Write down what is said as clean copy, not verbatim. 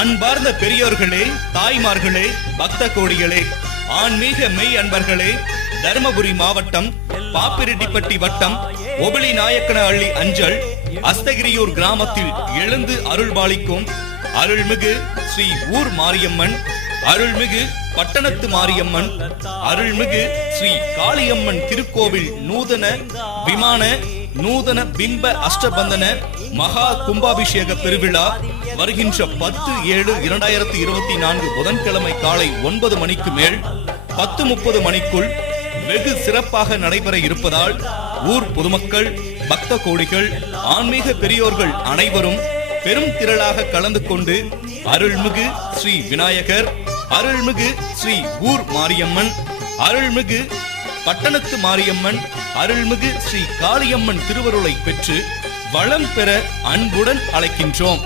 அன்பார்ந்த பெரியோர்களே, தாய்மார்களே, பக்த கோடிகளே, ஆன்மீக மெய் அன்பர்களே, தர்மபுரி மாவட்டம் பாப்பிரெட்டிப்பட்டி வட்டம் ஒபிலி நாயக்கனஹள்ளி அஞ்சல் அஸ்தகிரியூர் கிராமத்தில் எழுந்து அருள்பாலிக்கும் அருள்மிகு ஸ்ரீ ஊர் மாரியம்மன், அருள்மிகு பட்டணத்து மாரியம்மன், அருள்மிகு ஸ்ரீ காளியம்மன் திருக்கோவில் நூதன விமான நூதன பிம்ப அஷ்டபந்தன மகா கும்பாபிஷேக பெருவிழா வருகின்ற 10/7/2024 புதன்கிழமை காலை 9 மணிக்கு மேல் 10:30 மணிக்குள் வெகு சிறப்பாக நடைபெற இருப்பதால் ஊர் பொதுமக்கள், பக்த கோடிகள், ஆன்மீக பெரியோர்கள் அனைவரும் பெரும் திரளாக கலந்து கொண்டு அருள்மிகு ஸ்ரீ விநாயகர், அருள்மிகு ஸ்ரீ ஊர் மாரியம்மன், அருள்மிகு பட்டணத்து மாரியம்மன், அருள்மிகு ஸ்ரீ காளியம்மன் திருவருளை பெற்று வளம் பெற அன்புடன் அழைக்கின்றோம்.